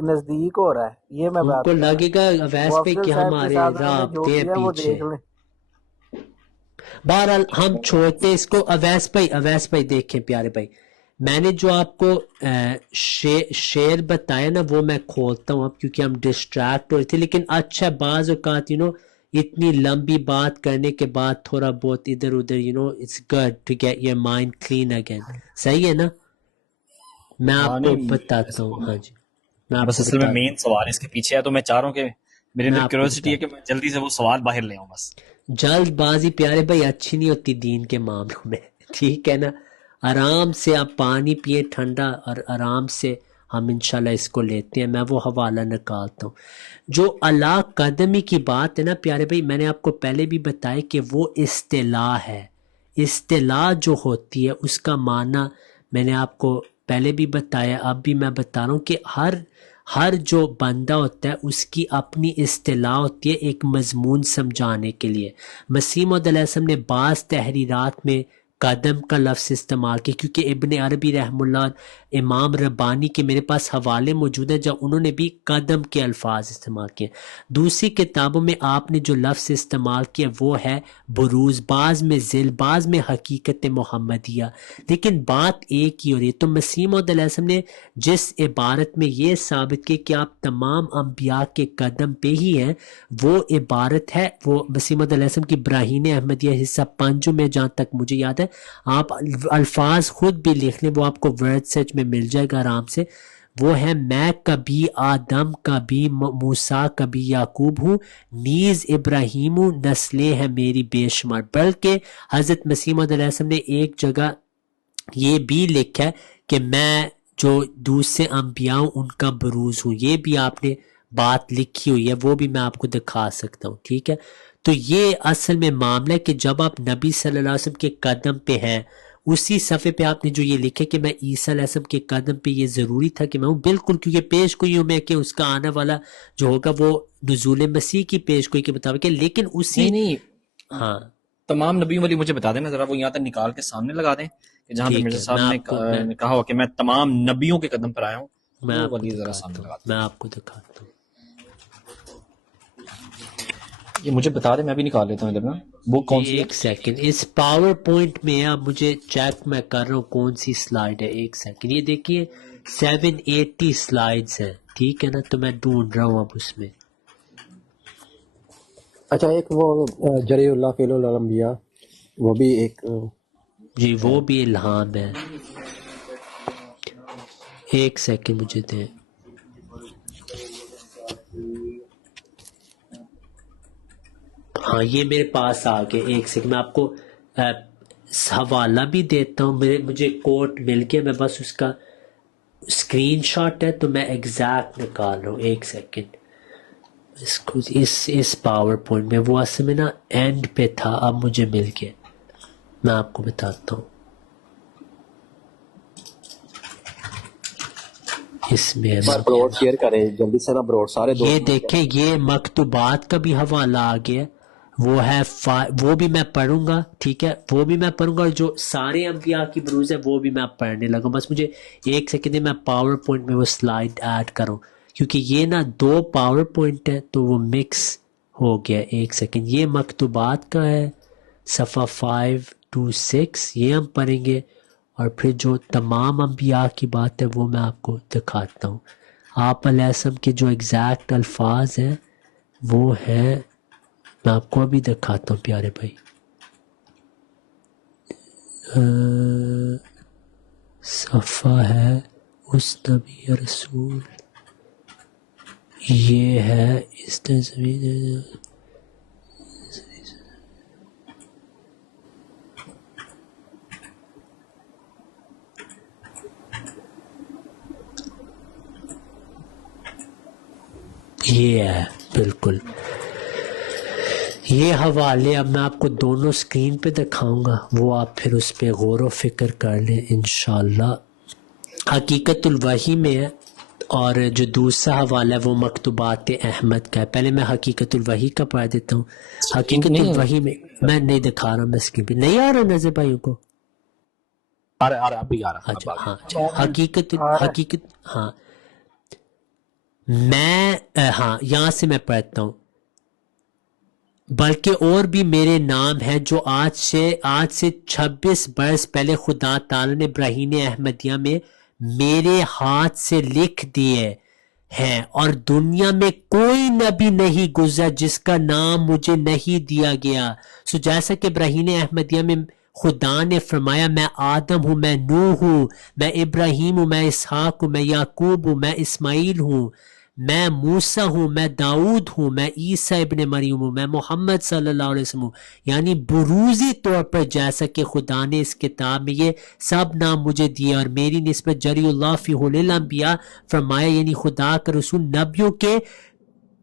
نزدیک ہو رہا ہے، یہ میں ان بات کو کر رہا ہوں۔ لگے گا اویس وہ پہ افضل کہ صاحب کے ہمارے ساتھ انہوں نے جو رابطے ہیں کیا وہ پیچھے۔ دیکھ لیں۔ بہرحال ہم چھوڑتے اس کو۔ اویس بھائی دیکھیں پیارے بھائی، میں نے جو آپ کو شعر بتایا نا وہ میں کھولتا ہوں اب، کیونکہ ہم ڈسٹریکٹ ہوئے تھے، لیکن اچھا بعض اوقات اتنی لمبی بات کرنے کے بعد تھوڑا بہت ادھر ادھر it's good to get your mind clean again, صحیح ہے نا؟ میں ہاں آپ کو نہیں بتاتا ہوں، ہاں جی میں آپ بس کو اصل میں بتاتا مین سوال اس کے پیچھے ہے، تو میں چاہ رہا ہوں کہ میرے میں اندر آپ کو کیوریوسٹی ہے بتاتا کہ میں جلدی سے وہ سوال باہر لے آؤں بس۔ جلد بازی پیارے بھائی اچھی نہیں ہوتی دین کے معاملوں میں، ٹھیک ہے نا؟ آرام سے آپ پانی پیے ٹھنڈا، اور آرام سے ہم انشاءاللہ اس کو لیتے ہیں۔ میں وہ حوالہ نکالتا ہوں جو اللہ قدمی کی بات ہے نا پیارے بھائی، میں نے آپ کو پہلے بھی بتایا کہ وہ اصطلاح ہے۔ اصطلاح جو ہوتی ہے اس کا معنی میں نے آپ کو پہلے بھی بتایا، اب بھی میں بتا رہا ہوں کہ ہر جو بندہ ہوتا ہے اس کی اپنی اصطلاح ہوتی ہے ایک مضمون سمجھانے کے لیے۔ مسیح موعود علیہ السلام نے بعض تحریرات میں قدم کا لفظ استعمال کیا، کیونکہ ابن عربی رحم اللہ، امام ربانی کے میرے پاس حوالے موجود ہیں جب انہوں نے بھی قدم کے الفاظ استعمال کیے۔ دوسری کتابوں میں آپ نے جو لفظ استعمال کیا وہ ہے بروز، بعض میں ذل، بعض میں حقیقت محمدیہ، لیکن بات ایک ہی ہو رہی ہے۔ تو مسیح موعود علیہ السلام نے جس عبارت میں یہ ثابت کیا کہ آپ تمام انبیاء کے قدم پہ ہی ہیں، وہ عبارت ہے، وہ مسیح موعود علیہ السلام کی براہین احمدیہ حصہ 5 میں جہاں تک مجھے یاد ہے، آپ الفاظ خود بھی لکھ لیں، وہ آپ کو ورڈ سرچ میں مل جائے گا آرام سے۔ وہ ہے میں کبھی آدم کبھی موسیٰ کبھی یعقوب ہوں، نیز ابراہیم ہوں، نسلیں ہیں میری بے شمار۔ بلکہ حضرت مسیح موعود علیہ السلام نے ایک جگہ یہ بھی لکھا ہے کہ میں جو دوسرے انبیاء ہوں ان کا بروز ہوں، یہ بھی آپ نے بات لکھی ہوئی ہے، وہ بھی میں آپ کو دکھا سکتا ہوں، ٹھیک ہے؟ تو یہ اصل میں معاملہ ہے کہ جب آپ نبی صلی اللہ علیہ وسلم کے قدم پہ ہیں، اسی صفحے پہ آپ نے جو یہ لکھے کہ میں عیسیٰ علیہ السلام کے قدم پہ یہ ضروری تھا کہ میں ہوں، بالکل، کیونکہ پیش گوئی ہوں میں کہ اس کا آنے والا جو ہوگا وہ نزول مسیح کی پیش گوئی کے مطابق ہے، لیکن اسی نہیں ہاں تمام نبیوں والی مجھے بتا دینا ذرا، وہ یہاں تک نکال کے سامنے لگا دیں کہ جہاں پہ ٹھیک مرزا ہے، صاحب میں نے آپ کو کہا ہوا کہ میں تمام نبیوں کے قدم پر آیا ہوں، میں وہ آپ کو والی ذرا دکھاتا سامنے ہوں لگا میں آپ کو دکھاتا ہوں دیں۔ یہ مجھے بتا دیں، میں بھی نکال لیتا ہوں ادھر نا۔ وہ جی کون سی ہے؟ ایک سیکنڈ، اس پاور پوائنٹ میں اب مجھے چیک میں کر رہا ہوں کون سی سلائیڈ ہے، ایک سیکنڈ۔ یہ دیکھیے 780 سلائیڈز ہیں، ٹھیک ہے نا؟ تو میں ڈھونڈ رہا ہوں اب اس میں۔ اچھا ایک وہ جری اللہ فیل الانبیاء، وہ بھی ایک جی ہے۔ وہ بھی الہام ہے، ایک سیکنڈ مجھے دیں۔ ہاں یہ میرے پاس آ گئے، ایک سیکنڈ میں آپ کو حوالہ بھی دیتا ہوں، مجھے کوٹ مل گیا، میں بس اس کا اسکرین شاٹ ہے تو میں ایگزیکٹ نکال رہا ہوں، ایک سیکنڈ۔ اس کو اس پاور پوائنٹ میں وہ اصل میں نا اینڈ پہ تھا، اب مجھے مل گیا، میں آپ کو بتاتا ہوں۔ اس میں بروڈ شیئر کرے جلدی سے نا، بروڈ سارے یہ دوست۔ دیکھیں یہ مکتوبات کا بھی حوالہ آ گیا، وہ ہے وہ بھی میں پڑھوں گا، ٹھیک ہے؟ وہ بھی میں پڑھوں گا، اور جو سارے انبیاء کی بروز ہے وہ بھی میں پڑھنے لگا، بس مجھے ایک سیکنڈ میں پاور پوائنٹ میں وہ سلائیڈ ایڈ کروں، کیونکہ یہ نا 2 پاور پوائنٹ ہے تو وہ مکس ہو گیا۔ ایک سیکنڈ، یہ مکتوبات کا ہے صفحہ 5 to 6، یہ ہم پڑھیں گے، اور پھر جو تمام انبیاء کی بات ہے وہ میں آپ کو دکھاتا ہوں۔ آپ علیہ السلام کے جو ایگزیکٹ الفاظ ہیں وہ ہے، میں آپ کو ابھی دکھاتا ہوں پیارے بھائی۔ صفحہ ہے اس نبی رسول، یہ ہے اس زمین، یہ ہے بالکل یہ حوالے۔ اب میں آپ کو دونوں سکرین پہ دکھاؤں گا، وہ آپ پھر اس پہ غور و فکر کر لیں انشاءاللہ۔ حقیقت الوحی میں ہے، اور جو دوسرا حوالہ ہے وہ مکتوبات احمد کا ہے۔ پہلے میں حقیقت الوحی کا پڑھ دیتا ہوں۔ حقیقت الوحی میں میں نہیں دکھا رہا، میں اسکرین پہ نہیں آ رہا نظر بھائیوں کو؟ آ رہا اب بھی آ رہا، اب اچھا آ ہاں گیا۔ حقیقت آ رہا ہے۔ حقیقت ہاں میں ہاں یہاں سے میں پڑھتا ہوں، بلکہ اور بھی میرے نام ہیں جو آج سے 26 برس پہلے خدا تعالی نے براہین احمدیہ میں میرے ہاتھ سے لکھ دیے ہیں، اور دنیا میں کوئی نبی نہیں گزرا جس کا نام مجھے نہیں دیا گیا۔ سو جیسا کہ براہین احمدیہ میں خدا نے فرمایا میں آدم ہوں، میں نوح ہوں، میں ابراہیم ہوں، میں اسحاق ہوں، میں یعقوب ہوں، میں اسماعیل ہوں، میں موسیٰ ہوں، میں داؤد ہوں، میں عیسیٰ ابن مریم ہوں، میں محمد صلی اللہ علیہ وسلم ہوں۔ یعنی بروزی طور پر جیسا کہ خدا نے اس کتاب میں یہ سب نام مجھے دیے، اور میری نسبت جری اللہ فی الانبیاء فرمایا، یعنی خدا کا رسول نبیوں کے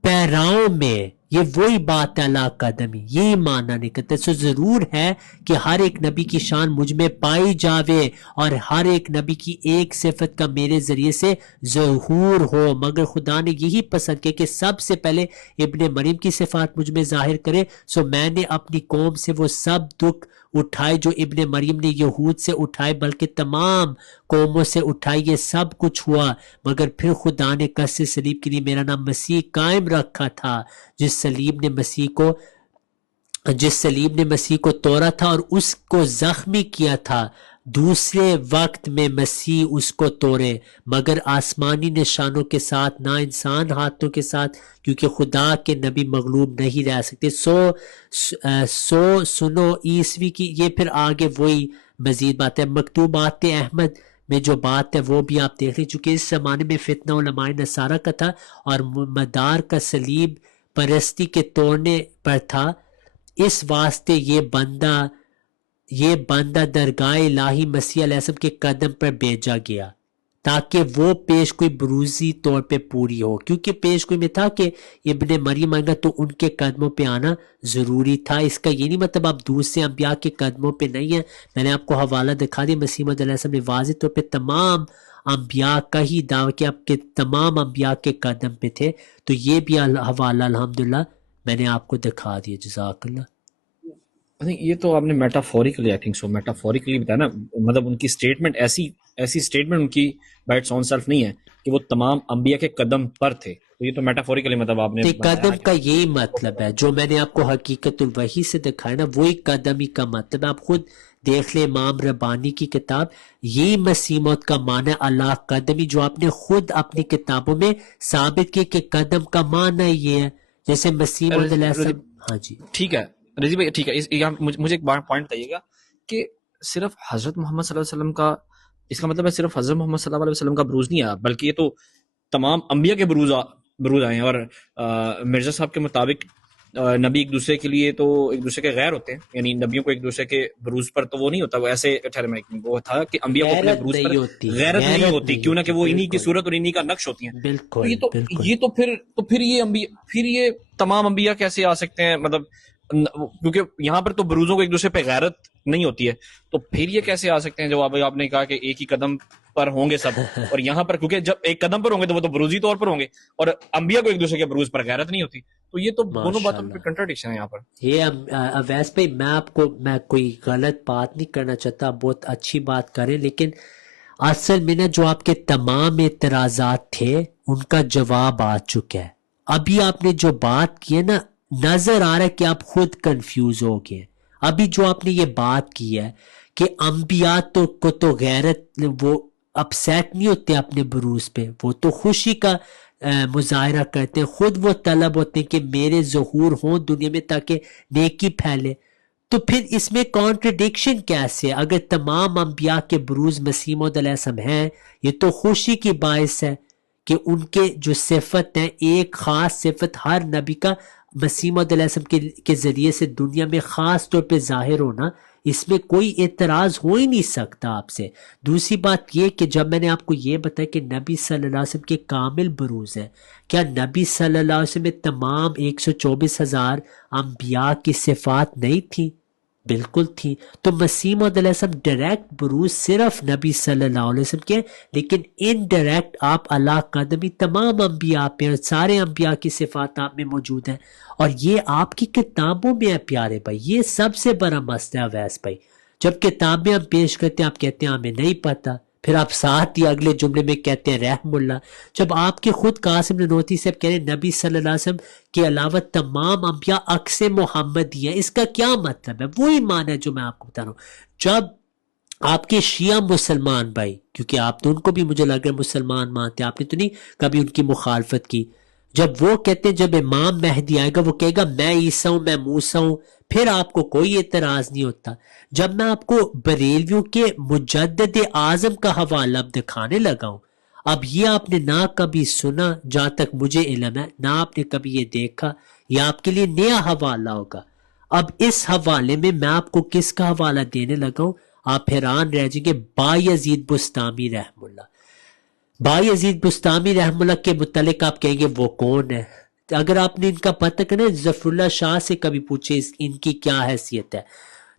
پیراؤں میں، یہ وہی بات ہے اللہ قدمی، یہی معنی نہیں کرتے۔ سو ضرور ہے کہ ہر ایک نبی کی شان مجھ میں پائی جاوے، اور ہر ایک نبی کی ایک صفت کا میرے ذریعے سے ظہور ہو، مگر خدا نے یہی پسند کیا کہ سب سے پہلے ابن مریم کی صفات مجھ میں ظاہر کرے۔ سو میں نے اپنی قوم سے وہ سب دکھ اٹھائے جو ابن مریم نے یہود سے اٹھائے، بلکہ تمام قوموں سے اٹھائے، یہ سب کچھ ہوا، مگر پھر خدا نے قص صلیب کے لیے میرا نام مسیح قائم رکھا تھا، جس صلیب نے مسیح کو توڑا تھا اور اس کو زخمی کیا تھا، دوسرے وقت میں مسیح اس کو توڑے، مگر آسمانی نشانوں کے ساتھ، نہ انسان ہاتھوں کے ساتھ، کیونکہ خدا کے نبی مغلوب نہیں رہ سکتے۔ سنو عیسوی کی، یہ پھر آگے وہی مزید بات ہے۔ مکتوبات احمد میں جو بات ہے وہ بھی آپ دیکھ لیں، چونکہ اس زمانے میں فتنہ علماء نصارہ کا تھا اور مدار کا صلیب پرستی کے توڑنے پر تھا، اس واسطے یہ بندہ درگاہ الہی مسیح علیہ السلام کے قدم پر بھیجا گیا تاکہ وہ پیش کوئی بروزی طور پہ پوری ہو، کیونکہ پیش کوئی میں تھا کہ ابن مریم آئے گا تو ان کے قدموں پہ آنا ضروری تھا۔ اس کا یہ نہیں مطلب آپ دوسرے انبیاء کے قدموں پہ نہیں ہیں، میں نے آپ کو حوالہ دکھا دیا، مسیح موعود علیہ السلام نے واضح طور پہ تمام انبیاء کا ہی دعویٰ کیا کہ تمام انبیاء کے قدم پہ تھے، تو یہ بھی حوالہ الحمدللہ میں نے آپ کو دکھا دیا۔ جزاک اللہ۔ یہ تو آپ نے metaphorically I think so metaphorically بتایا نا، مطلب ان کی اسٹیٹمنٹ ایسی اسٹیٹمنٹ ان کی بائی اٹس اون سیلف نہیں ہے کہ وہ تمام انبیاء کے قدم پر تھے، تو یہ تو میٹافوریکلی مطلب آپ نے قدم کا یہی مطلب ہے جو میں نے آپ کو حقیقت الوحی سے دکھایا نا، وہی قدم ہی کا مطلب ہے۔ آپ خود دیکھ لیں امام ربانی کی کتاب، یہی مسیح موت کا معنی اللہ قدمی، جو آپ نے خود اپنی کتابوں میں ثابت کی کہ قدم کا معنی یہ ہے، جیسے مسیح موعود علیہ السلام۔ ہاں جی ٹھیک ہے رضی بھائی، ٹھیک ہے، مجھے ایک پوائنٹ بتائیے گا کہ صرف حضرت محمد صلی اللہ علیہ وسلم کا، اس کا مطلب ہے صرف حضرت محمد صلی اللہ علیہ وسلم کا بروز نہیں آیا، بلکہ یہ تو تمام انبیاء کے بروز آئے ہیں، اور مرزا صاحب کے مطابق نبی ایک دوسرے کے لیے تو ایک دوسرے کے غیر ہوتے ہیں، یعنی نبیوں کو ایک دوسرے کے بروز پر تو وہ نہیں ہوتا، وہ ایسے وہ تھا کہ انبیاء کو اپنے بروز پر غیرت نہیں ہوتی، کیوں نہ کہ وہ انہی کی صورت اور انہی کا نقش ہوتی ہیں۔ بالکل تو پھر یہ انبیاء، پھر یہ تمام انبیاء کیسے آ سکتے ہیں؟ مطلب کیونکہ یہاں پر تو بروزوں کو ایک دوسرے پہ غیرت نہیں ہوتی ہے، تو پھر یہ کیسے آ سکتے ہیں جو آپ نے کہا کہ ایک ہی قدم پر ہوں گے سب، اور یہاں پر کیونکہ جب ایک قدم پر ہوں گے تو وہ تو بروزی طور پر ہوں گے، اور انبیاء کو ایک دوسرے کے بروز پر غیرت نہیں ہوتی، تو یہ تو دونوں باتوں میں کنٹراڈکشن ہے یہاں پر۔ یہ اویس بھائی میں کوئی غلط بات نہیں کرنا چاہتا، بہت اچھی بات کریں، لیکن اصل میں نا جو آپ کے تمام اعتراضات تھے ان کا جواب آ چکا ہے۔ ابھی آپ نے جو بات کی ہے نا، نظر آ رہا ہے کہ آپ خود کنفیوز ہو گئے۔ ابھی جو آپ نے یہ بات کی ہے کہ انبیاء کو تو غیرت، وہ اپسیٹ نہیں ہوتے اپنے بروز پہ، وہ تو خوشی کا مظاہرہ کرتے ہیں، خود وہ طلب ہوتے ہیں کہ میرے ظہور ہوں دنیا میں تاکہ نیکی پھیلے۔ تو پھر اس میں کانٹرڈکشن کیسے؟ اگر تمام انبیاء کے بروز مسیح موعود علیہ السلام ہیں، یہ تو خوشی کی باعث ہے کہ ان کے جو صفت ہیں، ایک خاص صفت ہر نبی کا مسیح موعود علیہ السلام کے ذریعے سے دنیا میں خاص طور پہ ظاہر ہونا، اس میں کوئی اعتراض ہو ہی نہیں سکتا آپ سے۔ دوسری بات یہ کہ جب میں نے آپ کو یہ بتایا کہ نبی صلی اللہ علیہ وسلم کے کامل بروز ہے، کیا نبی صلی اللہ علیہ وسلم میں تمام 124,000 انبیاء کی صفات نہیں تھیں؟ بالکل تھی۔ تو مسیح موعود علیہ السلام ڈائریکٹ بروز صرف نبی صلی اللہ علیہ وسلم کے، لیکن انڈائریکٹ آپ اللہ قدمی تمام انبیاء پہ، اور سارے انبیاء کی صفات آپ میں موجود ہیں، اور یہ آپ کی کتابوں میں ہے پیارے بھائی۔ یہ سب سے بڑا مسئلہ ہے اویس بھائی، جب کتابیں ہم پیش کرتے ہیں آپ کہتے ہیں ہمیں نہیں پتہ۔ پھر آپ ساتھ ہی اگلے جملے میں کہتے ہیں رحم اللہ، جب آپ کے خود قاسم نانوتوی صاحب کہہ رہے ہیں نبی صلی اللہ علیہ وسلم کے علاوہ تمام انبیاء عکس محمد ہی ہیں، اس کا کیا مطلب ہے؟ وہی معنی ہے جو میں آپ کو بتا رہا ہوں۔ جب آپ کے شیعہ مسلمان بھائی، کیونکہ آپ تو ان کو بھی مجھے لگ رہا ہے مسلمان مانتے ہیں، آپ نے تو نہیں کبھی ان کی مخالفت کی، جب وہ کہتے ہیں جب امام مہدی آئے گا وہ کہے گا میں عیسیٰ ہوں، میں موسیٰ ہوں، پھر آپ کو کوئی اعتراض نہیں ہوتا۔ جب میں آپ کو بریلویوں کے مجدد اعظم کا حوالہ اب دکھانے لگا ہوں، اب یہ آپ نے نہ کبھی سنا جہاں تک مجھے علم ہے، نہ آپ نے کبھی یہ دیکھا، یہ آپ کے لیے نیا حوالہ ہوگا۔ اب اس حوالے میں میں آپ کو کس کا حوالہ دینے لگا ہوں، آپ حیران رہ جائیں گے، بایزید بستامی رحم اللہ۔ بایزید بستامی رحم اللہ کے متعلق آپ کہیں گے وہ کون ہے؟ اگر آپ نے ان کا پتہ کرنا ظفر اللہ شاہ سے کبھی پوچھے ان کی کیا حیثیت ہے۔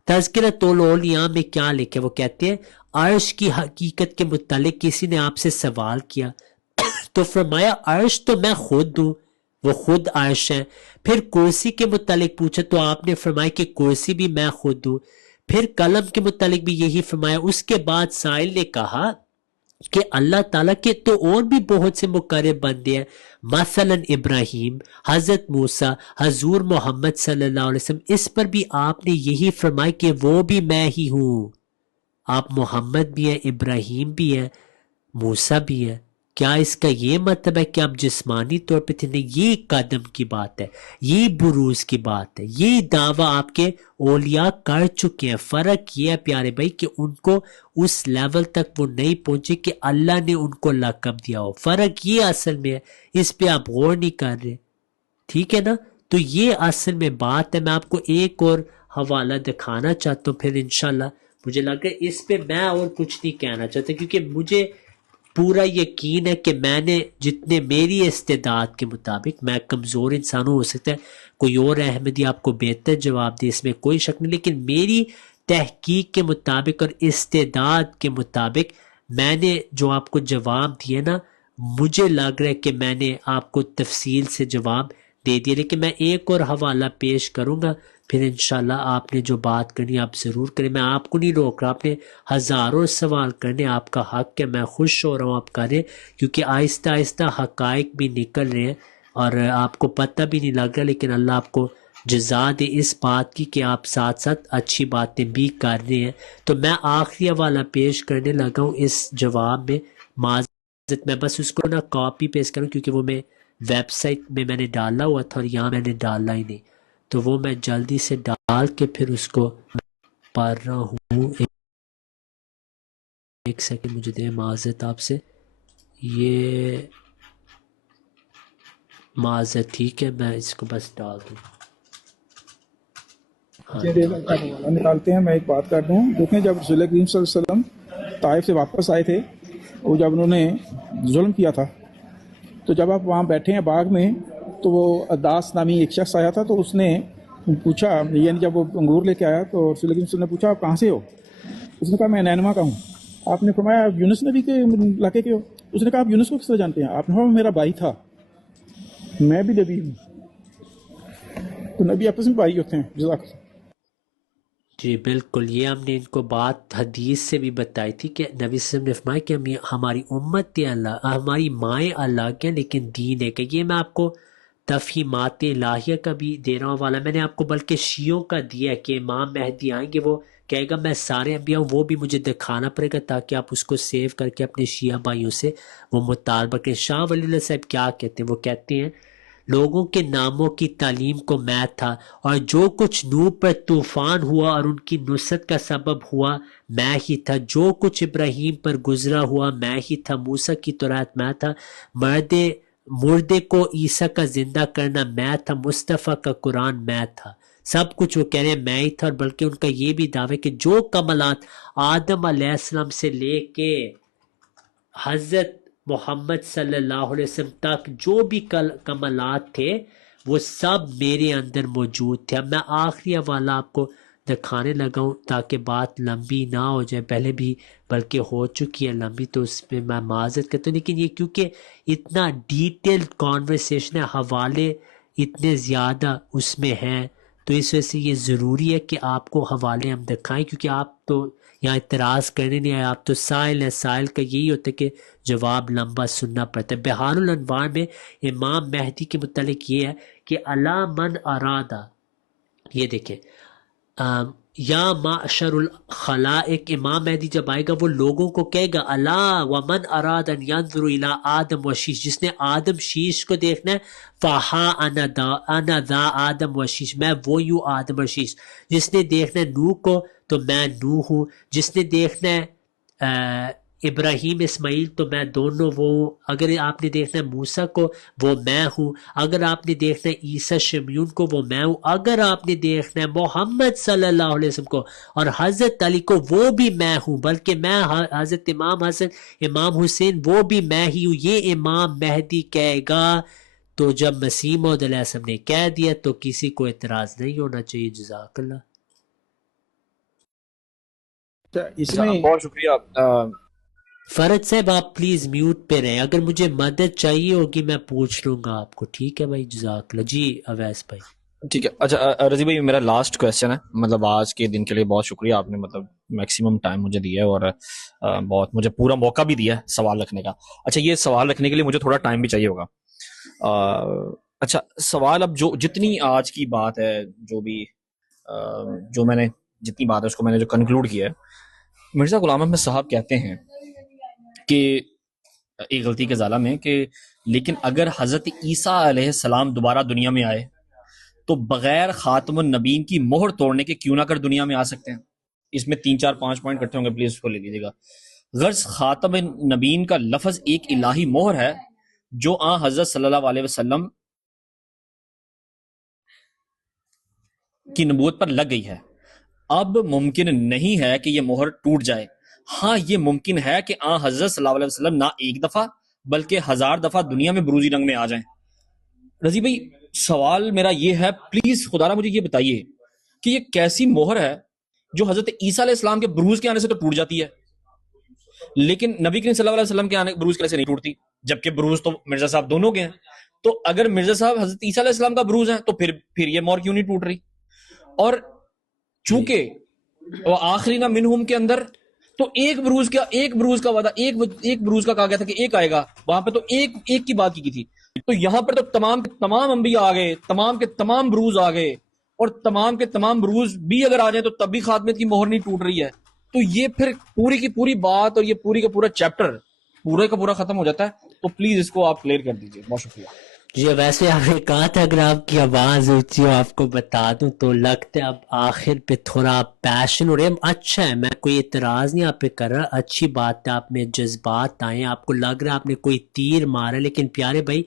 تذکرۃ الاولیاء میں کیا لکھے، وہ کہتے ہیں عرش کی حقیقت کے متعلق کسی نے آپ سے سوال کیا تو فرمایا عرش تو میں خود ہوں، وہ خود عرش ہے۔ پھر کرسی کے متعلق پوچھا تو آپ نے فرمایا کہ کرسی بھی میں خود ہوں۔ پھر قلم کے متعلق بھی یہی فرمایا۔ اس کے بعد سائل نے کہا کہ اللہ تعالیٰ کے تو اور بھی بہت سے مقرب بندے ہیں، مثلا ابراہیم، حضرت موسیٰ، حضور محمد صلی اللہ علیہ وسلم، اس پر بھی آپ نے یہی فرمایا کہ وہ بھی میں ہی ہوں۔ آپ محمد بھی ہیں، ابراہیم بھی ہے، موسیٰ بھی ہے۔ کیا اس کا یہ مطلب ہے کہ آپ جسمانی طور پہ تھے؟ نہیں، یہ قدم کی بات ہے، یہ بروز کی بات ہے، یہ دعویٰ آپ کے اولیاء کر چکے ہیں۔ فرق یہ ہے پیارے بھائی کہ ان کو اس لیول تک وہ نہیں پہنچے کہ اللہ نے ان کو لقب دیا ہو۔ فرق یہ اصل میں ہے، اس پہ آپ غور نہیں کر رہے، ٹھیک ہے نا؟ تو یہ اصل میں بات ہے۔ میں آپ کو ایک اور حوالہ دکھانا چاہتا ہوں، پھر انشاءاللہ مجھے لگا اس پہ میں اور کچھ نہیں کہنا چاہتا، کیونکہ مجھے پورا یقین ہے کہ میں نے جتنے میری استعداد کے مطابق، میں کمزور انسان ہو سکتا ہے کوئی اور احمدی آپ کو بہتر جواب دے، اس میں کوئی شک نہیں، لیکن میری تحقیق کے مطابق اور استعداد کے مطابق میں نے جو آپ کو جواب دیے نا، مجھے لگ رہا ہے کہ میں نے آپ کو تفصیل سے جواب دے دیا۔ لیکن میں ایک اور حوالہ پیش کروں گا، پھر انشاءاللہ آپ نے جو بات کرنی آپ ضرور کریں، میں آپ کو نہیں روک رہا، آپ نے ہزاروں سوال کرنے، آپ کا حق ہے، میں خوش ہو رہا ہوں آپ کریں، کیونکہ آہستہ آہستہ حقائق بھی نکل رہے ہیں اور آپ کو پتہ بھی نہیں لگ رہا، لیکن اللہ آپ کو جزا دے اس بات کی کہ آپ ساتھ ساتھ اچھی باتیں بھی کر رہے ہیں۔ تو میں آخری حوالہ پیش کرنے لگا ہوں اس جواب میں، معذرت میں بس اس کو نا کاپی پیسٹ کروں کیونکہ وہ میں ویب سائٹ میں نے ڈالا ہوا تھا اور یہاں میں نے ڈالا ہی نہیں، تو وہ میں جلدی سے ڈال کے پھر اس کو پڑھ رہا ہوں۔ ایک سیکنڈ مجھے دے، معذرت آپ سے، یہ معذرت، ٹھیک ہے، میں اس کو بس ڈال دوں۔ نکالتے ہیں، میں ایک بات کر دوں، دیکھیں جب رسول کریم صلی اللہ علیہ وسلم طائف سے واپس آئے تھے، وہ جب انہوں نے ظلم کیا تھا، تو جب آپ وہاں بیٹھے ہیں باغ میں، تو وہ عداس نامی ایک شخص آیا تھا، تو اس نے پوچھا، یعنی جب وہ انگور لے کے آیا تو رسول کریم صلی اللہ علیہ وسلم نے پوچھا آپ کہاں سے ہو؟ اس نے کہا میں نینوا کا ہوں۔ آپ نے فرمایا آپ یونس نبی کے علاقے کے ہو؟ اس نے کہا آپ یونس کو کس طرح جانتے ہیں؟ آپ نے فرمایا میرا بھائی تھا، میں بھی نبی ہوں۔ تو نبی آپس میں بھائی ہوتے ہیں۔ جزاک اللہ۔ جی بالکل، یہ ہم نے ان کو بات حدیث سے بھی بتائی تھی کہ نبی صلی اللہ علیہ وسلم نے فرمایا کہ ہماری امت اللہ، ہماری مائیں اللہ کے ہیں لیکن دین ہے کہ یہ میں آپ کو تفہیمات الہیہ کا بھی دے رہا ہوں والا، میں نے آپ کو بلکہ شیعوں کا دیا کہ امام مہدی آئیں گے، وہ کہے گا میں سارے انبیاء ہوں، وہ بھی مجھے دکھانا پڑے گا تاکہ آپ اس کو سیو کر کے اپنے شیعہ بھائیوں سے وہ مطالبہ کریں۔ شاہ ولی اللہ صاحب کیا کہتے ہیں؟ وہ کہتے ہیں لوگوں کے ناموں کی تعلیم کو میں تھا، اور جو کچھ نوح پر طوفان ہوا اور ان کی نصرت کا سبب ہوا میں ہی تھا، جو کچھ ابراہیم پر گزرا ہوا میں ہی تھا، موسیٰ کی تورات میں تھا، مردے کو عیسیٰ کا زندہ کرنا میں تھا، مصطفیٰ کا قرآن میں تھا، سب کچھ وہ کہہ رہے ہیں میں ہی تھا۔ اور بلکہ ان کا یہ بھی دعویٰ کہ جو کمالات آدم علیہ السلام سے لے کے حضرت محمد صلی اللہ علیہ وسلم تک جو بھی کمالات تھے وہ سب میرے اندر موجود تھے۔ اب میں آخری حوالہ آپ کو دکھانے لگا ہوں تاکہ بات لمبی نہ ہو جائے، پہلے بھی بلکہ ہو چکی ہے لمبی، تو اس پہ میں معذرت کرتا ہوں، لیکن یہ کیونکہ اتنا ڈیٹیل کانورسیشن ہے، حوالے اتنے زیادہ اس میں ہیں، تو اس وجہ سے یہ ضروری ہے کہ آپ کو حوالے ہم دکھائیں، کیونکہ آپ تو یہاں اعتراض کرنے نہیں آئے، آپ تو سائل ہیں، سائل کا یہی ہوتا ہے کہ جواب لمبا سننا پڑتا ہے۔ بہار الانوار میں امام مہدی کے متعلق یہ ہے کہ اللہ من ارادہ، یہ دیکھیں یا معشر الخلائق، امام مہدی جب آئے گا وہ لوگوں کو کہے گا اللہ ومن اراد ان ينظر الى آدم و شیش، جس نے آدم شیش کو دیکھنا ہے، فہا انا ذا آدم و شیش، میں وہی ہوں آدم اور شیش، جس نے دیکھنا ہے نوح کو تو میں نوح ہوں، جس نے دیکھنا ہے ابراہیم اسماعیل تو میں دونوں وہ ہوں، اگر آپ نے دیکھنا ہے موسیٰ کو وہ میں ہوں، اگر آپ نے دیکھنا ہے عیسیٰ شمیون کو وہ میں ہوں، اگر آپ نے دیکھنا ہے محمد صلی اللہ علیہ وسلم کو اور حضرت علی کو وہ بھی میں ہوں، بلکہ میں حضرت امام حسن امام حسین وہ بھی میں ہی ہوں، یہ امام مہدی کہے گا۔ تو جب مسیح موعود علیہ السلام نے کہہ دیا تو کسی کو اعتراض نہیں ہونا چاہیے۔ جزاک اللہ۔ اس میں بہت شکریہ۔ فرد صاحب آپ پلیز میوٹ پہ رہیں، اگر مجھے مدد چاہیے ہوگی میں پوچھ لوں گا آپ کو، ٹھیک ہے بھائی؟ جزاک اللہ۔ جی اویس بھائی۔ ٹھیک ہے، اچھا رضی بھائی میرا لاسٹ کویسچن ہے، مطلب آج کے دن کے لیے بہت شکریہ، آپ نے مطلب میکسیمم ٹائم مجھے دیا ہے اور بہت مجھے پورا موقع بھی دیا ہے سوال رکھنے کا۔ اچھا یہ سوال رکھنے کے لیے مجھے تھوڑا ٹائم بھی چاہیے ہوگا۔ اچھا سوال اب جو جتنی آج کی بات ہے، جو بھی جو میں نے جتنی بات ہے اس کو میں نے جو کنکلوڈ کیا ہے، مرزا غلام احمد صاحب کہتے ہیں کہ ایک غلطی کے ازالہ میں کہ لیکن اگر حضرت عیسیٰ علیہ السلام دوبارہ دنیا میں آئے تو بغیر خاتم النبیین کی مہر توڑنے کے کیوں نہ کر دنیا میں آ سکتے ہیں۔ اس میں 3 4 5 پوائنٹ کٹھے ہوں گے، پلیز اس کو لے لیجیے گا۔ غرض خاتم النبیین کا لفظ ایک الہی مہر ہے جو حضرت صلی اللہ علیہ وسلم کی نبوت پر لگ گئی ہے۔ اب ممکن نہیں ہے کہ یہ مہر ٹوٹ جائے، ہاں یہ ممکن ہے کہ حضرت صلی اللہ علیہ وسلم نہ ایک دفعہ بلکہ 1000 دفعہ دنیا میں بروزی رنگ میں آ جائیں۔ رضی بھائی سوال میرا یہ ہے، پلیز خدا را مجھے یہ بتائیے کہ یہ کیسی مہر ہے جو حضرت عیسیٰ علیہ السلام کے بروز کے آنے سے تو ٹوٹ جاتی ہے، لیکن نبی کریم صلی اللہ علیہ وسلم کے آنے بروز کے آنے سے نہیں ٹوٹتی، جبکہ بروز تو مرزا صاحب دونوں کے ہیں۔ تو اگر مرزا صاحب حضرت عیسیٰ علیہ السلام کا بروز ہے تو پھر یہ مہر کیوں نہیں ٹوٹ رہی؟ اور چونکہ وہ آخری نہ منہم کے اندر تو ایک بروز کا وعدہ، ایک بروز کا کہا گیا تھا کہ ایک آئے گا، وہاں پہ تو ایک کی بات کی تھی، تو یہاں پر تو تمام انبیاء آ گئے، تمام کے تمام بروز آ گئے، اور تمام کے تمام بروز بھی اگر آ جائیں تو تب بھی خاتمیت کی مہر نہیں ٹوٹ رہی ہے۔ تو یہ پھر پوری کی پوری بات اور یہ پوری کا پورا چیپٹر پورے کا پورا ختم ہو جاتا ہے۔ تو پلیز اس کو آپ کلیئر کر دیجیے، بہت شکریہ۔ جی ویسے آپ نے کہا تھا اگر آپ کی آواز اونچی ہو آپ کو بتا دوں، تو لگتا ہے اب آخر پہ تھوڑا پیشن ہو رہے ہیں۔ اچھا ہے، میں کوئی اعتراض نہیں آپ پہ کر رہا، اچھی بات ہے، آپ میں جذبات آئے ہیں، آپ کو لگ رہا ہے آپ نے کوئی تیر مارا، لیکن پیارے بھائی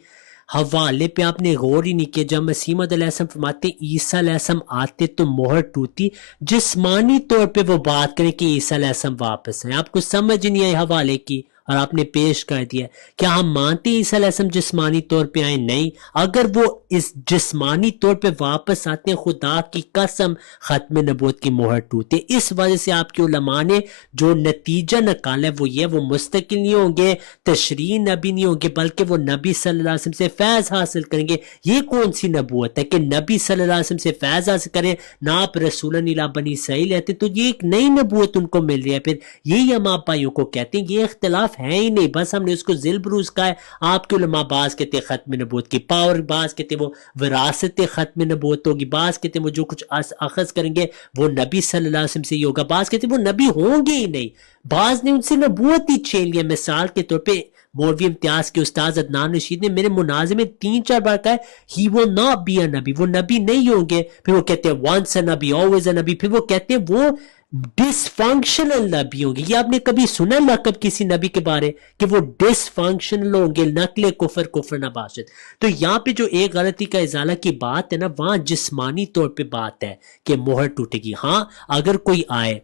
حوالے پہ آپ نے غور ہی نہیں کیا۔ جب مسیح موعود علیہ السلام فرماتے عیسیٰ علیہ السلام آتے تو مہر ٹوٹی، جسمانی طور پہ وہ بات کریں کہ عیسیٰ علیہ السلام واپس آئے، آپ کو سمجھ نہیں آئی حوالے کی اور آپ نے پیش کر دیا۔ کیا ہم مانتے ہیں عیسیٰ علیہ السلام جسمانی طور پہ آئے؟ نہیں۔ اگر وہ اس جسمانی طور پہ واپس آتے ہیں، خدا کی قسم ختم نبوت کی مہر ٹوٹے۔ اس وجہ سے آپ کے علماء نے جو نتیجہ نکالا ہے وہ یہ، وہ مستقل نہیں ہوں گے، تشریع نبی نہیں ہوں گے، بلکہ وہ نبی صلی اللہ علیہ وسلم سے فیض حاصل کریں گے۔ یہ کون سی نبوت ہے کہ نبی صلی اللہ علیہ وسلم سے فیض حاصل کریں، نہ آپ رسول الا بنی اسرائیل لیتے؟ تو یہ ایک نئی نبوت ان کو مل رہی ہے۔ پھر یہی ہم آپ بھائیوں کو کہتے ہیں، یہ اختلاف ہے ہی نہیں، بس ہم نے اس کو ذیل بروز کہا ہے۔ آپ کے علماء بعض کہتے ہیں ختم نبوت کی پاور، بعض کہتے ہیں وہ وراثت ختم نبوت ہوگی، بعض کہتے ہیں وہ جو کچھ اخذ کریں گے وہ نبی صلی اللہ علیہ وسلم سے ہی ہوگا، بعض کہتے ہیں وہ نبی ہوں گے ہی نہیں، بعض نے ان سے نبوت ہی چھین لیا۔ مثال کے طور پہ مولوی امتیاز کے استاذ عدنان رشید نے میرے مناظر میں 3 4 بار کہا ہے ہی will not be a نبی، وہ نبی نہیں ہوں گے۔ پھر وہ کہتے ہیں once a نبی always a نبی، پھر وہ کہتے ہیں وہ ڈس فنکشنل نبی ہوں گے۔ یہ آپ نے کبھی سنا لقب کسی نبی کے بارے کہ وہ ڈس فنکشنل ہوں گے، نقل کفر نباشت؟ تو یہاں پہ جو ایک غلطی کا ازالہ کی بات ہے نا، وہاں جسمانی طور پہ بات ہے کہ مہر ٹوٹے گی۔ ہاں اگر کوئی آئے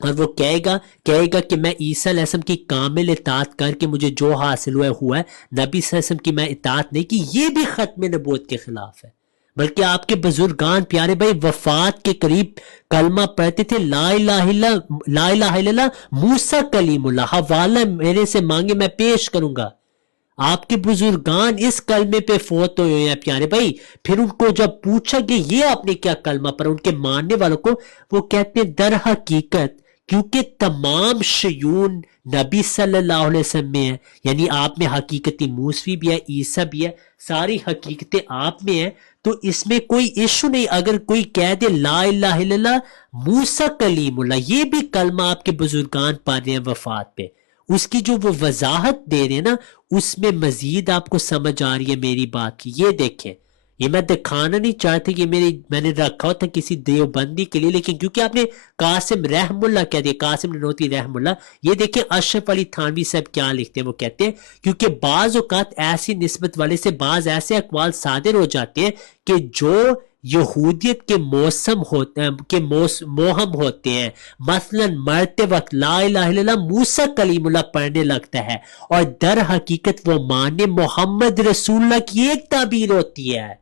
اور وہ کہے گا کہ میں عیسیٰ علیہ السلام کی کامل اطاعت کر کے مجھے جو حاصل ہوا ہے، نبی صلی اللہ علیہ وسلم کی میں اطاعت نہیں کی، یہ بھی ختم نبوت کے خلاف ہے۔ بلکہ آپ کے بزرگان پیارے بھائی وفات کے قریب کلمہ پڑھتے تھے لا الہ الا اللہ موسیٰ کلیم اللہ، حوالہ میرے سے مانگے میں پیش کروں گا۔ آپ کے بزرگان اس کلمے پہ فوت ہوئے ہیں پیارے بھائی۔ پھر ان کو جب پوچھا کہ یہ آپ نے کیا کلمہ پڑھا ان کے ماننے والوں کو، وہ کہتے ہیں در حقیقت کیونکہ تمام شیون نبی صلی اللہ علیہ وسلم میں ہے، یعنی آپ میں حقیقت موسوی بھی ہے، عیسیٰ بھی ہے، ساری حقیقتیں آپ میں ہیں، تو اس میں کوئی ایشو نہیں۔ اگر کوئی کہہ دے لا الہ الا اللہ موسیٰ کلیم اللہ، یہ بھی کلمہ آپ کے بزرگان پڑھ رہے ہیں وفات پہ، اس کی جو وہ وضاحت دے رہے ہیں نا، اس میں مزید آپ کو سمجھ آ رہی ہے میری بات کی۔ یہ دیکھیں، یہ میں دکھانا نہیں چاہتا کہ میں نے رکھا تھا کسی دیوبندی کے لیے، لیکن کیونکہ آپ نے قاسم رحم اللہ کہہ دیا، قاسم ننوتوی رحم اللہ، یہ دیکھیں اشرف علی تھانوی صاحب کیا لکھتے ہیں۔ وہ کہتے ہیں کیونکہ بعض اوقات ایسی نسبت والے سے بعض ایسے اقوال صادر ہو جاتے ہیں کہ جو یہودیت کے موسم ہوتے ہیں، کہ موہم ہوتے ہیں، مثلا مرتے وقت لا الہ الا اللہ موسیٰ کلیم اللہ پڑھنے لگتا ہے، اور در حقیقت وہ مانے محمد رسول اللہ کی ایک تعبیر ہوتی ہے۔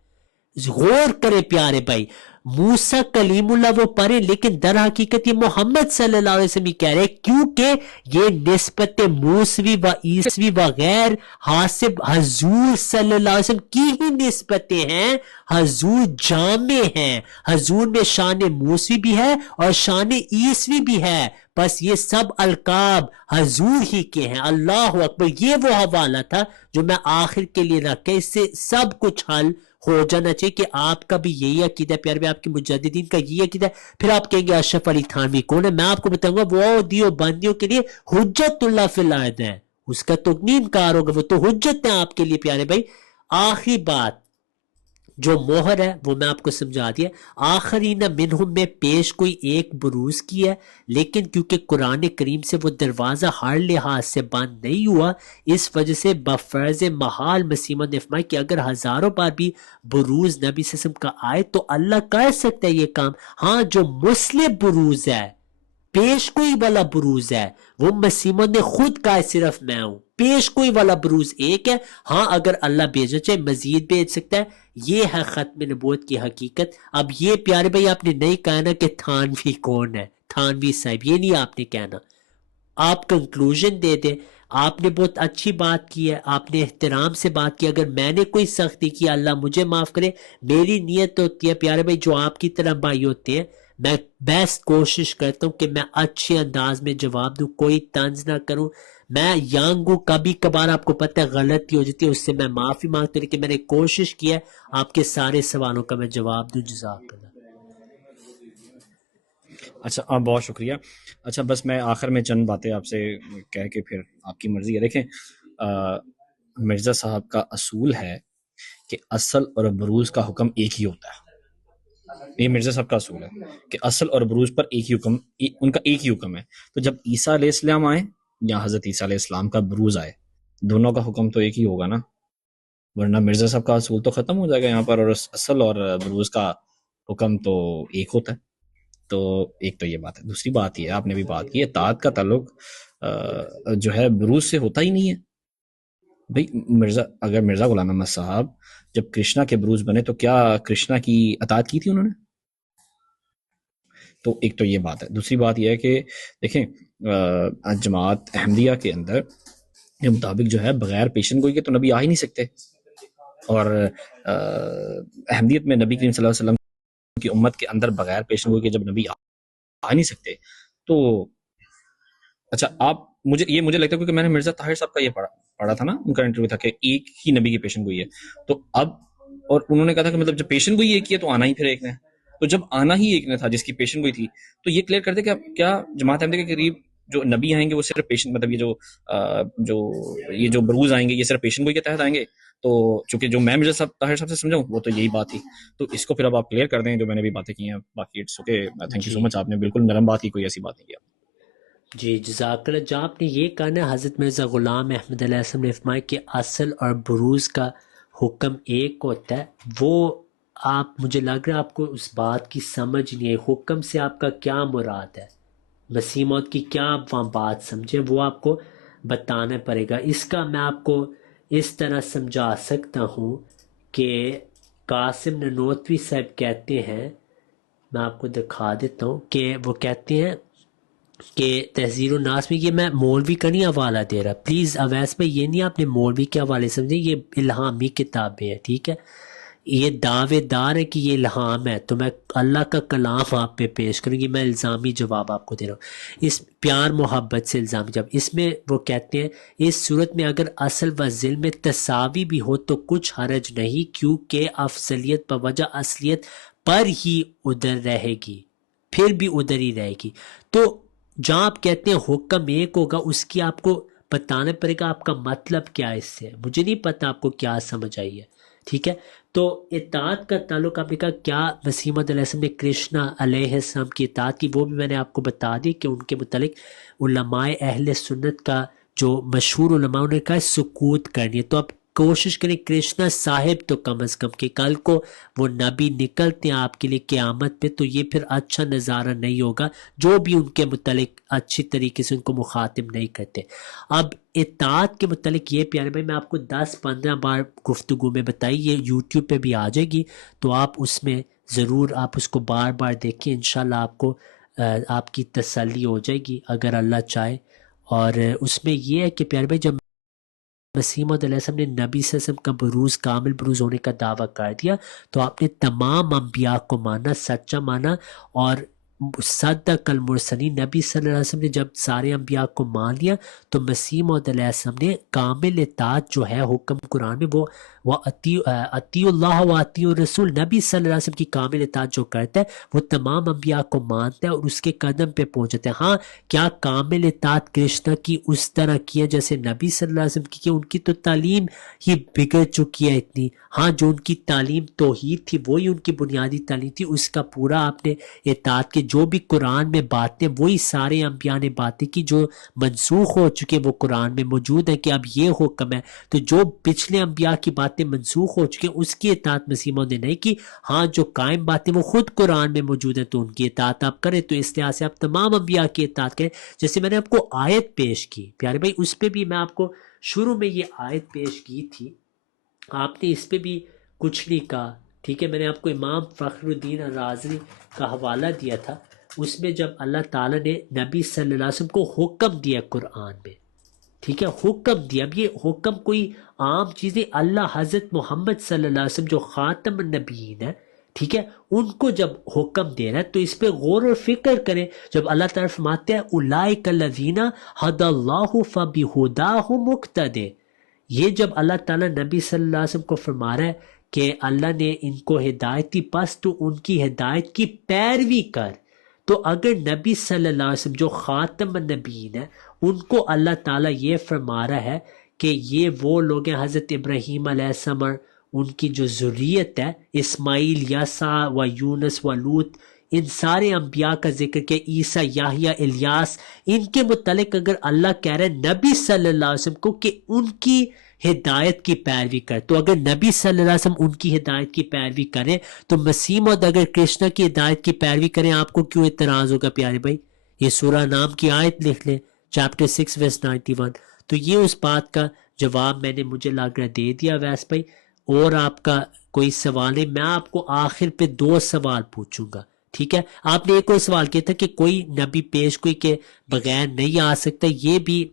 غور کرے پیارے بھائی، موسیٰ کلیم اللہ وہ پڑھے، لیکن در حقیقت یہ محمد صلی اللہ علیہ وسلم کہہ رہے، کیونکہ یہ نسبت موسوی و عیسوی وغیر حاسب حضور صلی اللہ علیہ وسلم کی ہی نسبتیں ہیں، حضور جامع ہیں، حضور میں شان موسوی بھی ہے اور شان عیسوی بھی ہے، بس یہ سب القاب حضور ہی کے ہیں۔ اللہ اکبر۔ یہ وہ حوالہ تھا جو میں آخر کے لیے رکھا، اس سے سب کچھ حل ہو جانا چاہیے کہ آپ کا بھی یہی عقیدہ ہے، پیارے بھائی آپ کے مجددین کا یہی عقیدہ ہے۔ پھر آپ کہیں گے اشرف علی تھانوی کون ہے؟ میں آپ کو بتاؤں گا وہ دیوبندیوں کے لیے حجت اللہ فی الارض ہے، اس کا تو نہیں انکار ہوگا، وہ تو حجت ہے آپ کے لیے پیارے بھائی۔ آخری بات جو مہر ہے وہ میں آپ کو سمجھا دیا، آخرین منہم میں پیش کوئی ایک بروز کی ہے، لیکن کیونکہ قرآن کریم سے وہ دروازہ ہر لحاظ سے بند نہیں ہوا، اس وجہ سے بفرض محال مسیح نے فرمایا کہ اگر ہزاروں بار بھی بروز نبی صلی اللہ علیہ وسلم کا آئے تو اللہ کر سکتا ہے یہ کام۔ ہاں جو مسلم بروز ہے، پیش کوئی والا بروز ہے، وہ مسیح نے خود کہا ہے صرف میں ہوں، پیش کوئی والا بروز ایک ہے۔ ہاں اگر اللہ بھیجنا چاہے مزید بھیج سکتا ہے، یہ ہے ختم نبوت کی حقیقت۔ اب یہ پیارے بھائی آپ نے نہیں کہنا کہ تھانوی کون ہے، تھانوی صاحب، یہ نہیں آپ نے کہنا، آپ کنکلوژن دے دیں۔ آپ نے بہت اچھی بات کی ہے، آپ نے احترام سے بات کی، اگر میں نے کوئی سختی کی اللہ مجھے معاف کرے۔ میری نیت ہوتی ہے پیارے بھائی جو آپ کی طرح بھائی ہوتے ہیں، میں بیسٹ کوشش کرتا ہوں کہ میں اچھے انداز میں جواب دوں، کوئی طنز نہ کروں۔ میں ینگ ہوں، کبھی کبھار آپ کو پتہ ہے غلطی ہو جاتی ہے، اس سے میں معافی مانگتا ہوں، لیکن میں نے کوشش کی ہے آپ کے سارے سوالوں کا میں جواب دوں۔ جزاک اللہ۔ اچھا بہت شکریہ۔ اچھا بس میں آخر میں چند باتیں آپ سے کہہ کے پھر آپ کی مرضی ہے۔ دیکھیں مرزا صاحب کا اصول ہے کہ اصل اور بروز کا حکم ایک ہی ہوتا ہے، یہ مرزا صاحب کا اصول ہے کہ اصل اور بروز پر ایک ہی حکم، ان کا ایک ہی حکم ہے۔ تو جب عیسیٰ علیہ السلام آئے یا حضرت عیسیٰ علیہ السلام کا بروز آئے، دونوں کا حکم تو ایک ہی ہوگا نا، ورنہ مرزا صاحب کا اصول تو ختم ہو جائے گا یہاں پر، اور اصل اور بروز کا حکم تو ایک ہوتا ہے۔ تو ایک تو یہ بات ہے۔ دوسری بات یہ آپ نے بھی بات کی، اطاعت کا تعلق جو ہے بروز سے ہوتا ہی نہیں ہے۔ بھئی اگر مرزا غلام احمد صاحب جب کرشنا کے بروز بنے تو کیا کرشنا کی اطاعت کی تھی انہوں نے؟ تو ایک تو یہ بات ہے۔ دوسری بات یہ ہے کہ دیکھیں جماعت احمدیہ کے اندر کے مطابق جو ہے بغیر پیشن گوئی کے تو نبی آ ہی نہیں سکتے، اور احمدیت میں نبی کریم صلی اللہ علیہ وسلم کی امت کے اندر بغیر پیشن گوئی کے جب نبی آ نہیں سکتے تو اچھا آپ مجھے لگتا ہے کیونکہ میں نے مرزا طاہر صاحب کا یہ پڑھا تھا نا، ان کا انٹرویو تھا کہ ایک ہی نبی کی پیشن گوئی ہے، تو اب اور انہوں نے کہا تھا کہ مطلب جب پیشن گوئی ایک ہی ہے تو آنا ہی پھر ایک نے، تو جب آنا ہی ایک نے تھا جس کی پیشن گوئی تھی، تو یہ کلیئر کر دے کہ کیا جماعت احمدیہ کے قریب جو نبی آئیں گے وہ صرف پیشن مطلب یہ جو بروز آئیں گے یہ صرف پیشن گوئی کے تحت آئیں گے؟ تو چونکہ جو میں مرزا طاہر صاحب سے سمجھا ہوں وہ تو یہی بات تھی، تو اس کو پھر اب آپ کلیئر کر دیں جو میں نے بھی باتیں کی ہیں۔ باقی it's okay, thank you so much, آپ نے بالکل نرم بات کی، کوئی ایسی بات نہیں کیا۔ جی جزاک اللہ۔ جہاں آپ نے یہ کہا نا حضرت مرزا غلام احمد علیہ السلام نے فرمایا کہ اصل اور بروز کا حکم ایک ہوتا ہے، وہ آپ مجھے لگ رہا ہے آپ کو اس بات کی سمجھ نہیں ہے، حکم سے آپ کا کیا مراد ہے، مسیح موعود کی کیا آپ وہاں بات سمجھیں، وہ آپ کو بتانا پڑے گا۔ اس کا میں آپ کو اس طرح سمجھا سکتا ہوں کہ قاسم ننوتوی صاحب کہتے ہیں، میں آپ کو دکھا دیتا ہوں کہ وہ کہتے ہیں کہ تحذیر الناس میں، یہ میں مولوی کا نہیں حوالہ دے رہا، پلیز اویس میں یہ نہیں آپ نے مولوی کے حوالے سمجھے، یہ الہامی کتابیں ہیں، ٹھیک ہے، یہ دعوے دار ہے کہ یہ الہام ہے، تو میں اللہ کا کلام آپ پہ پیش کروں گی، میں الزامی جواب آپ کو دے رہا ہوں، اس پیار محبت سے الزامی جواب۔ اس میں وہ کہتے ہیں اس صورت میں اگر اصل و ذیل میں تساوی بھی ہو تو کچھ حرج نہیں، کیونکہ افضلیت بوجہ اصلیت پر ہی ادھر رہے گی، پھر بھی ادھر ہی رہے گی۔ تو جہاں آپ کہتے ہیں حکم ایک ہوگا، اس کی آپ کو بتانا پڑے گا آپ کا مطلب کیا ہے، اس سے مجھے نہیں پتا آپ کو کیا سمجھ آئی ہے، ٹھیک ہے۔ تو اطاعت کا تعلق آپ نے کہا کیا مسیح موعود علیہ السلام نے کرشنا علیہ السلام کی اطاعت کی، وہ بھی میں نے آپ کو بتا دی کہ ان کے متعلق علماء اہل سنت کا جو مشہور علماء انہوں نے کہا سکوت کرنی ہے۔ تو آپ کوشش کریں کرشنا صاحب تو کم از کم کہ کل کو وہ نبی نکلتے ہیں آپ کے لیے قیامت پہ تو یہ پھر اچھا نظارہ نہیں ہوگا، جو بھی ان کے متعلق اچھی طریقے سے ان کو مخاطب نہیں کرتے۔ اب اطاعت کے متعلق یہ پیارے بھائی میں آپ کو 10-15 بار گفتگو میں بتائی، یہ یوٹیوب پہ بھی آ جائے گی، تو آپ اس میں ضرور آپ اس کو بار بار دیکھیں، انشاءاللہ آپ کو آپ کی تسلی ہو جائے گی اگر اللہ چاہے۔ اور اس میں یہ ہے کہ پیارے بھائی جب مسیح موعود علیہ السلام نے نبی صلی اللہ علیہ وسلم کا بروز کامل بروز ہونے کا دعویٰ کر دیا تو آپ نے تمام انبیاء کو مانا، سچا مانا، اور صدق المرسلین، نبی صلی اللہ علیہ وسلم نے جب سارے انبیاء کو مان لیا تو مسیح موعود علیہ السلام نے کامل اطاعت جو ہے حکم قرآن میں وہ اطیع اللہ و اطیع الرسول، نبی صلی اللہ علیہ وسلم کی کامل اطاعت جو کرتا ہے وہ تمام انبیاء کو مانتا ہے اور اس کے قدم پہ پہنچتا ہے۔ ہاں کیا کامل اطاعت کرشنا کی اس طرح کی ہے جیسے نبی صلی اللہ علیہ وسلم کی، کہ ان کی تو تعلیم ہی بگڑ چکی ہے اتنی، ہاں جو ان کی تعلیم توحید تھی وہی ان کی بنیادی تعلیم تھی، اس کا پورا آپ نے اطاعت کی، جو بھی قرآن میں باتیں وہی سارے انبیاء نے باتیں کی جو منسوخ ہو چکے وہ قرآن میں موجود ہیں کہ اب یہ حکم ہے، تو جو پچھلے انبیاء کی باتیں منسوخ ہو چکی ہیں اس کی اطاعت مسیح موعود نے نہیں کی، ہاں جو قائم باتیں وہ خود قرآن میں موجود ہیں تو ان کی اطاعت آپ کریں۔ تو اس لحاظ سے آپ تمام انبیاء کی اطاعت کریں، جیسے میں نے آپ کو آیت پیش کی پیارے بھائی، اس پہ بھی میں آپ کو شروع میں یہ آیت پیش کی تھی، آپ نے اس پہ بھی کچھ نہیں کہا، ٹھیک ہے۔ میں نے آپ کو امام فخر الدین الرازی کا حوالہ دیا تھا، اس میں جب اللہ تعالیٰ نے نبی صلی اللہ علیہ وسلم کو حکم دیا قرآن میں، ٹھیک ہے، حکم دیا، اب یہ حکم کوئی عام چیزیں، اللہ حضرت محمد صلی اللہ علیہ وسلم جو خاتم النبیین ہے، ٹھیک ہے، ان کو جب حکم دے رہا ہے تو اس پہ غور و فکر کریں۔ جب اللہ تعالیٰ فرماتے ہیں اولئک الذین ھدی اللہ فبہداہ مقتدی، یہ جب اللہ تعالیٰ نبی صلی اللہ علیہ وسلم کو فرما رہا ہے کہ اللہ نے ان کو ہدایت دی پس تو ان کی ہدایت کی پیروی کر، تو اگر نبی صلی اللہ علیہ وسلم جو خاتم النبیین ہے ان کو اللہ تعالیٰ یہ فرما رہا ہے کہ یہ وہ لوگ ہیں، حضرت ابراہیم علیہ السلام اور ان کی جو ذریت ہے، اسماعیل، یسع و یونس و لوط، ان سارے انبیاء کا ذکر کیا، عیسیٰ، یحییٰ، الیاس، ان کے متعلق اگر اللہ کہہ رہا ہے نبی صلی اللہ علیہ وسلم کو کہ ان کی ہدایت کی پیروی کر، تو اگر نبی صلی اللہ علیہ وسلم ان کی ہدایت کی پیروی کریں تو مسیح موعود اگر کرشنا کی ہدایت کی پیروی کریں آپ کو کیوں اعتراض ہوگا پیارے بھائی؟ یہ سورہ نام کی آیت لکھ لیں، چیپٹر 6 verse 91۔ تو یہ اس بات کا جواب میں نے مجھے لگ رہا دے دیا ویس بھائی، اور آپ کا کوئی سوال ہے؟ میں آپ کو آخر پہ 2 سوال پوچھوں گا، ٹھیک ہے۔ آپ نے ایک اور سوال کیا تھا کہ کوئی نبی پیش کوئی کے بغیر نہیں آ سکتا، یہ بھی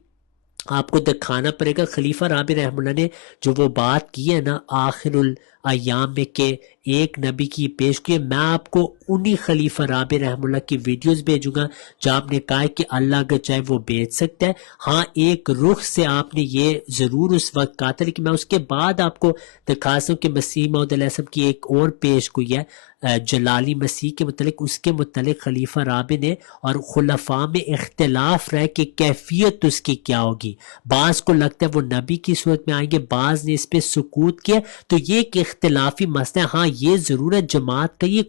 آپ کو دکھانا پڑے گا۔ خلیفہ رابع رحمہ اللہ نے جو وہ بات کی ہے نا آخر الایام میں کہ ایک نبی کی پیش کی ہے، میں آپ کو انہی خلیفہ رابع رحمہ اللہ کی ویڈیوز بھیجوں گا جہاں آپ نے کہا ہے کہ اللہ اگر چاہے وہ بھیج سکتا ہے۔ ہاں ایک رخ سے آپ نے یہ ضرور اس وقت کہا تھا، لیکن میں اس کے بعد آپ کو دکھا سکوں کہ مسیح موعود علیہ السلام کی ایک اور پیش گوئی ہے جلالی مسیح کے متعلق، اس کے متعلق خلیفہ رابع نے اور خلفاء میں اختلاف رہے کہ کیفیت اس کی کیا ہوگی، بعض کو لگتا ہے وہ نبی کی صورت میں آئیں گے، بعض نے اس پہ سکوت کیا، تو یہ ایک اختلافی مسئلہ ہے۔ ہاں یہ ضرور ہے جماعت کا یہ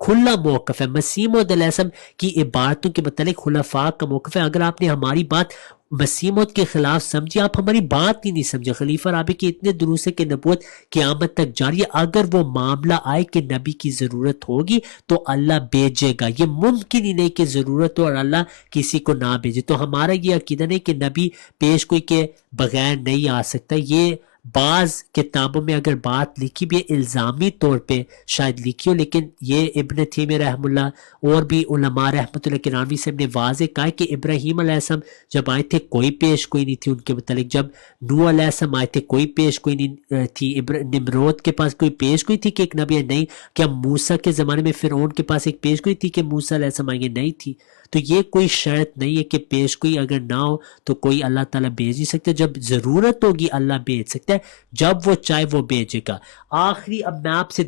کھلا موقف ہے، مسیح موعود علیہ السلام کی عبارتوں کے متعلق خلفاء کا موقف ہے۔ اگر آپ نے ہماری بات مسیح موعود کے خلاف سمجھی، آپ ہماری بات ہی نہیں سمجھے۔ خلیفہ رابع کے اتنے دروس ہے کہ نبوت قیامت تک جاری ہے، اگر وہ معاملہ آئے کہ نبی کی ضرورت ہوگی تو اللہ بھیجے گا، یہ ممکن ہی نہیں کہ ضرورت ہو اور اللہ کسی کو نہ بھیجے۔ تو ہمارا یہ عقیدہ نہیں کہ نبی پیش کوئی کے بغیر نہیں آ سکتا، یہ بعض کتابوں میں اگر بات لکھی بھی ہے الزامی طور پہ شاید لکھی ہو، لیکن یہ ابن تیمیہ رحم اللہ اور بھی علماء رحمۃ اللہ کرام سے نے واضح کہا کہ ابراہیم علیہ السلام جب آئے تھے کوئی پیش گوئی نہیں تھی ان کے متعلق، جب نوح علیہ السلام آئے تھے کوئی پیش گوئی نہیں تھی، نمرود کے پاس کوئی پیش گوئی تھی کہ ایک نبی ہے؟ نہیں. کیا موسیٰ کے زمانے میں فرعون کے پاس ایک پیش گوئی تھی کہ موسیٰ علیہ السلام آئیں گے؟ نہیں تھی. تو یہ کوئی شرط نہیں ہے کہ پیش گوئی اگر نہ ہو تو کوئی اللہ تعالیٰ بھیج نہیں سکتا. جب ضرورت ہوگی اللہ بھیج سکتا ہے، جب وہ چاہے وہ بھیجے گا. آخری اب میں آپ سے